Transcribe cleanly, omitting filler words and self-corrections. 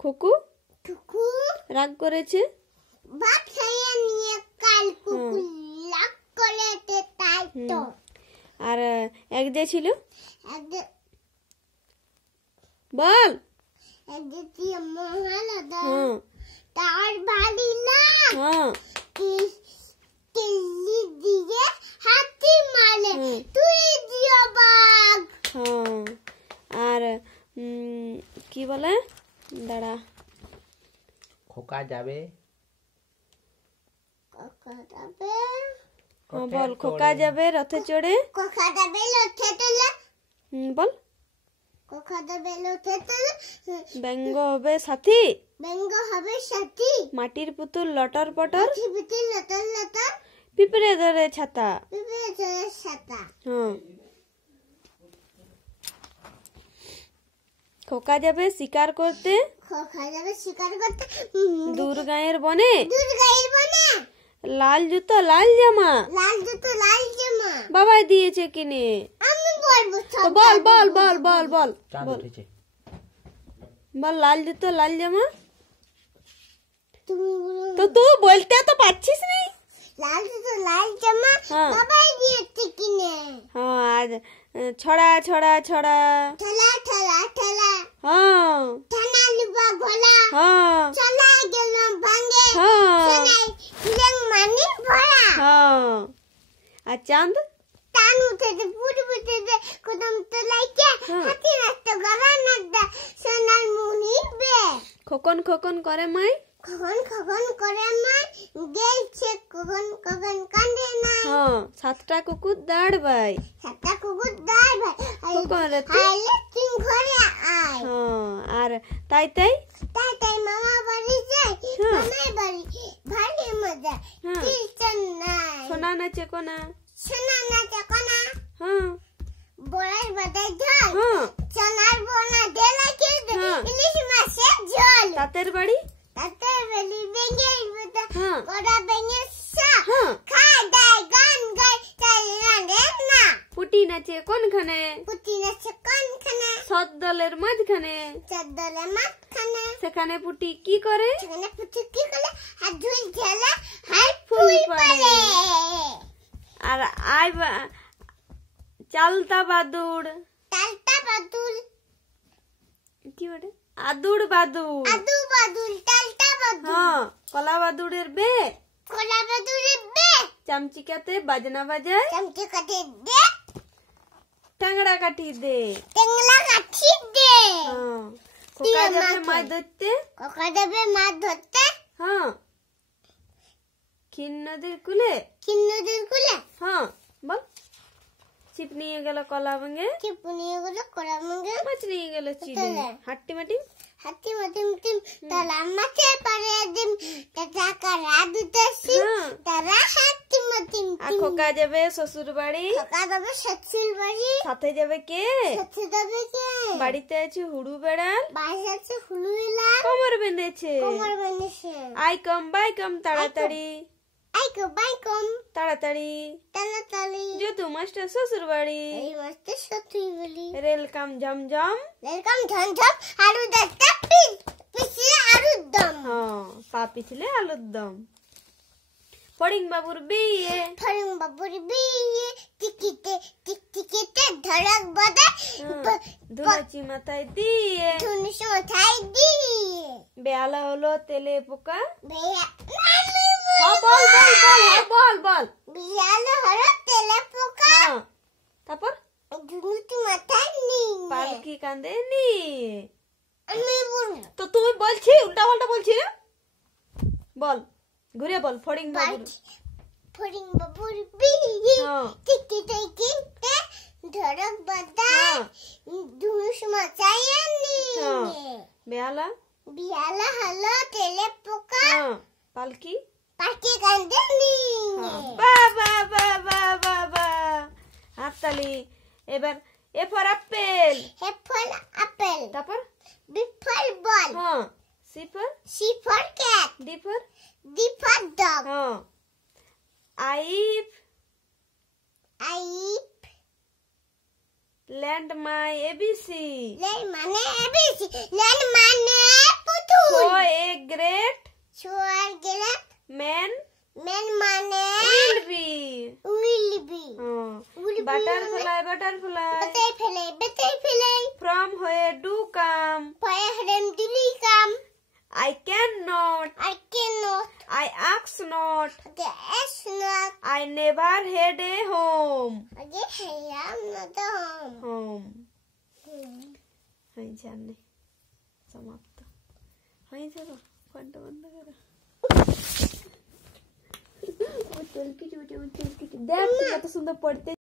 খোকু রাগ করেছে আর এক যে ছিল বল তার বাড়ি না দিয়ে হাতি মারে তুই দিও বাঘ আর কি বলে দাঁড়া খোকা যাবে বল খোকা যাবে রথে চড়ে খোকা যাবে রথে চড়ে বল খোকা যাবে রথে চড়ে ব্যঙ্গ হবে সাথী ব্যঙ্গ হবে সাথী মাটির পুতুল লটর পটর পিপিটি লটর লটর পিঁপড়ে ধরে ছাতা পিপিটি ধরে ছাতা খোকা যাবে শিকার করতে খোকা যাবে শিকার করতে দূর গাঁয়ের বনে লাল জুতো লাল জামা বাবাই দিয়েছে কিনে আমি বলবো বল বল বল বল বল চাঁদ উঠেছে বল লাল জুতো লাল জামা তুমি তো তুই বলতে তো পারছিস না লাল জুতো লাল জামা বাবাই দিয়েছে কিনে আজ ছড়া ছড়া ছড়া ঠেলা ঠেলা ঠেলা ঠানা লুবা ঘোলা চলা গেল ভাঙে সোনাই হিলেং মানি ভরা আর চাঁদ টান উঠেছে পুরি উঠেছে কদম তোলাইছে হাতি রাস্তা গলা নাদ্দা সোনার মুনি বে খোকন খোকন করে মাই খোকন খোকন করে মাই গেলছে খোকন খোকন কান্দে না সাতটা কুকুর দাঁড় ভাই সাতটা কুকুর দাঁড় ভাই আইলে তিন ঘরে আয় আর তাই তাই মামা বাড়ি যায় মামার বাড়ি ভারী মজা টিউশন নাই সোনা নাচে কোনা বড়াই বাদাই ঝোল সোনার বোনা দেলা কে ইলিশ মাছের ঝোল তাতের বাড়ি বেঙ্গে কড়া বেঙ্গে খায় দায় গান গায় চাইলে না পুটি নাচে কোনখানে সদ দলের মাঝখানে সেখানে পুটি কি করে হাত ধুই খেলে হাই ফুল পড়ে আর আই চালতা বাদুড় কি বলে আদুড় বাদুড় টালটা বাদুল কলা বাদুড়ের বে চামচিকাতে বাজনা বাজায় টাংড়া কাঠি দে খোকা যাবে মাছ ধরতে ক্ষীণ নদীর কুলে বল ছিপ নিয়ে গেল কলা ভাঙে মাছ নিয়ে গেল চিড়ে হাট্টি মাটি তারা মাছে পারে দিম টাকা রাধু দসি তারা হাতি মতিম আর খোকা যাবে শ্বশুর বাড়ি সাথে যাবে কে বাড়িতে আছে হুড়ু বেড়াল কোমর বেঁধেছে আই কম বাই কম তাড়াতাড়ি তাড়াতাড়ি যদু মাস্টার শ্বশুর বাড়ি রেল কাম ঝমঝম আলু পিছলে আলুর দম পা পিছলে আলুর দম ফড়িং বাবুর বিয়ে টিকিতে ধড়ক বদে ধুনুচি মাথায় দিয়ে বেয়ালা হলো তেলে পোকা বল বিয়ালে হলো তেলে পোকা তারপর ধুনুচি মাথায় নিয়ে পালকি কাঁদে নিয়ে আমি বলবো তো তুমি বলছি উল্টা পাল্টা বলছি বল ঘুরে বল ফড়িং বাবুর বিয়ে টিকিতে ধড়ক বদে ধুনুচ মাথায় নিয়ে বেয়ালা হলো তেলে পোকা পালকি কাঁদে নিয়ে বাবা হাততালি এবার এ ফর আপেল তারপর B for ball C for cat D for dog আইপ Lend my ABC. Lend মানে ABC. Lend মানে পুতুল. Show a great man. Man মানে Will be. will be. Butterfly. Butterfly. From where do come. From Delhi come. I cannot. I cannot. I ask not. The astronaut. I never had a home. I am not home. জানি সমাপ্ত হয়ে যাবো ফোনটা বন্ধ করো দেখ কত সুন্দর পড়তে